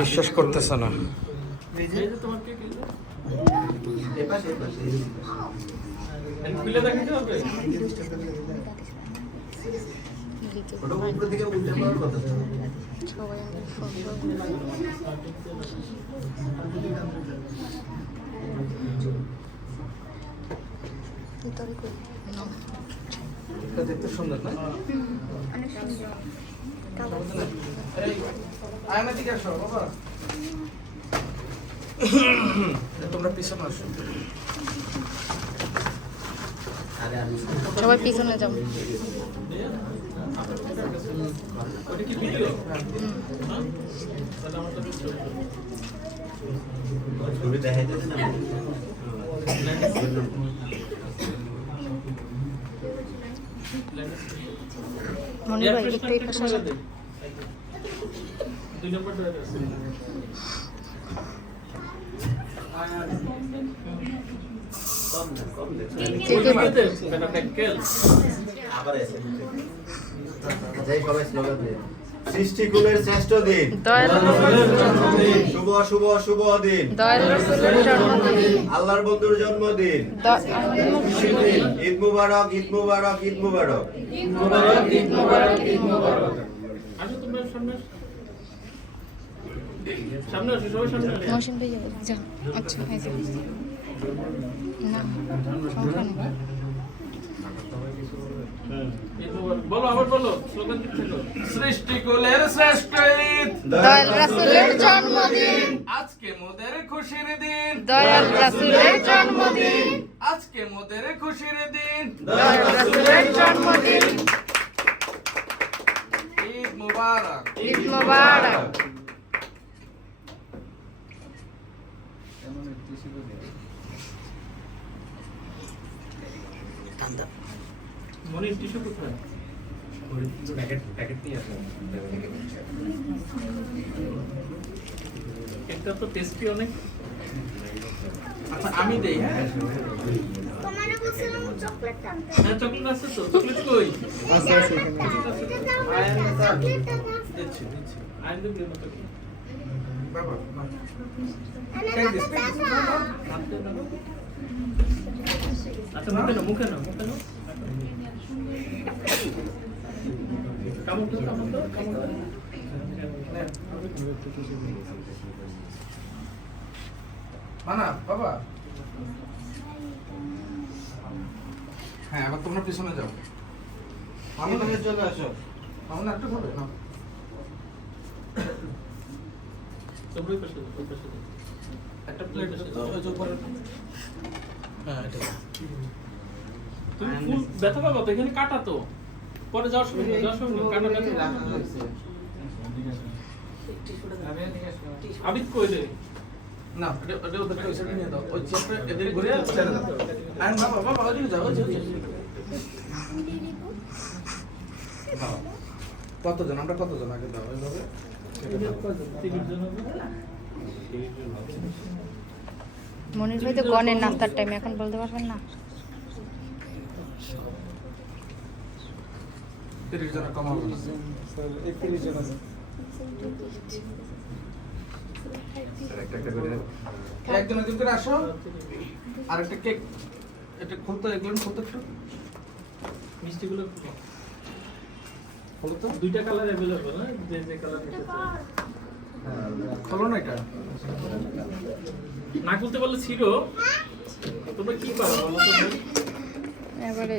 বিশ্বাস করতেছে না। ভিতরে করি না এটা দেখতে সুন্দর না? অনেক সুন্দর। আয়না দিকে আসো বাবা। তোমরা পিছনে আসো। সবাই পিছনে যাও। ছবি দেখা যাচ্ছে না মনির ভাই একটু এই পাশে আসো। দুই নম্বর আছে যাই সবাই স্লোগান দিয়ে সৃষ্টিকুলের শ্রেষ্ঠ দিন। শুভ শুভ শুভ দিন। আল্লাহর বন্ধুর জন্মদিন। ঈদ মুবারক ঈদ মুবারক ঈদ মুবারক। সামনে। সামনে সবাই সামনে আসো। মহসিন ভাই যাও। যাও আচ্ছা না সমস্যা নেই ঈদ মুবারক। বলো আবার বলো স্লোগান দিতে থাকো সৃষ্টিকুলের শ্রেষ্ঠ ঈদ। দয়াল রাসুলের জন্মদিন। আজকে মোদের খুশির দিন। দয়াল রাসুলের জন্মদিন। আজকে মোদের খুশির দিন। দয়াল রাসুলের জন্মদিন। ঈদ মুবারক। ঈদ মোবারক। মনির টিস্যু কোথায়? এটা তো টেস্টি অনেক। আচ্ছা আমি দেই। হ্যাঁ। চকলেট হ্যাঁ চকলেট আছে তো চকলেট কই? চকলেট দিচ্ছি দিচ্ছি। আইন দেবো বাবা বাবা। হাতে আচ্ছা মুখে নাও মুখে নাও মুখে নাও কামড় দাও কামড় দাও কামড় দাও মানা বাবা। হ্যাঁ আবার তোমরা পিছনে যাও। আমি তুমি চলে আসো। আমার একটু হবে না। একটা প্লেট আছে হ্যাঁ তুমি ফুল ব্যথা পাবো তো এখানে কাটা তো। পরে যাওয়ার সময় নিও, যাওয়ার সময় নিও, কাটা আবিদ কইলে। না এটা এটা নিয়ে দাও। ওই এদের ঘুরে দাও। বাবা বাবা ওদিকে যাও। কতজন? আমরা কতজন আগে দাও হবে। মনির ভাই তো গনের নাস্তার টাইম এখন বলতে পারবেন না? তিরিশ জনের কম হবে না একজন একজন করে আসো। আর একটা কেক এটা খুলতে এগুলো খুলতে একটু। মিষ্টিগুলো খুলো তো? দুইটা কালার অ্যাভেলেবল না যে যে কালার খোলো না এটা? না খুলতে পারলে ছিল। তোমরা কি পারো? বলো তো। ভাই? এবারে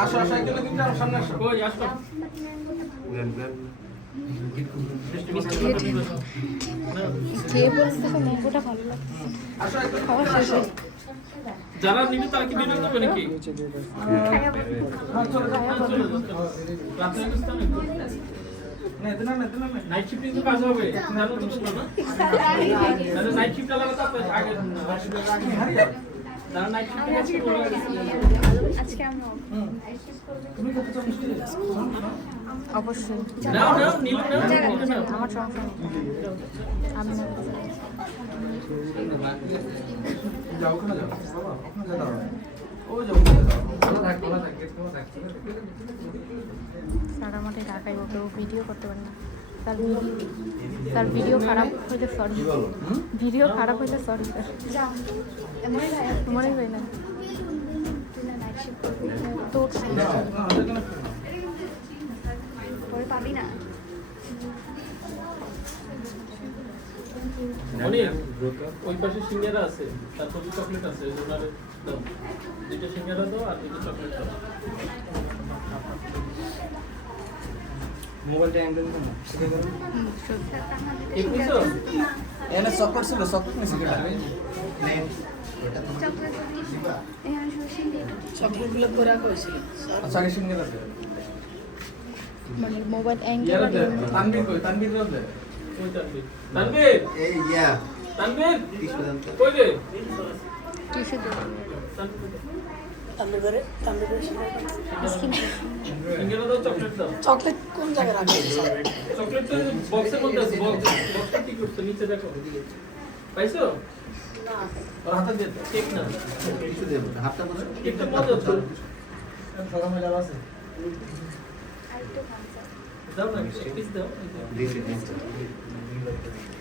আসো আসো একজন একজন করে সামনে আসো কই, আসো। কে বলতেছে ম্যাঙ্গোটা ভালো লাগছে খাওয়া শেষ যারা নিবে তারা কি বিরোধ দেবে নাকি? নাইট শিফট কিন্তু কাজ হবে। নাইট শিফট আলাদা তো আগে হারিয়া দাঁড়া নাইট শিফটে অবশ্যই। নাও নাও নীলু নাও। নীলু নাও আমার সমস্যা আমি সারা মাঠে ঢাকায় ওকে ও ভিডিও করতে পারে না। তার ভিডিও তার ভিডিও খারাপ হইলে সরি ভিডিও খারাপ হইলে সরি ভাই মনে হয় না। তোর না পরে পাবি না অনেক। ওই পাশে সিঙ্গারা আছে তারপর চকলেট আছে আরও দাও। দুইটা সিঙ্গারা দাও আর দুইটা চকলেট দাও। মোবাইলটা অ্যাঙ্গেল বুঝছ এনে চকলেট ছিল চকলেট কেটা নেন আচ্ছা আগে আছে। মানে মোবাইল অ্যাঙ্গেল তানবীর কই? তানবীর রাত কই তানবীর তানবীর এই ইয়া। তানবীর টিস্যু দেন তো। কই রে? টিস্যু দে তানবীর স্কিন সিঙ্গারা দাও চকলেট দাও। চকলেট কোন জায়গায় রাখবে চকলেট তো বক্সের মধ্যে আছে বক্স বক্সটা কি করছ? নিচে দেখো। পাইছো? দাও না পিস দাও।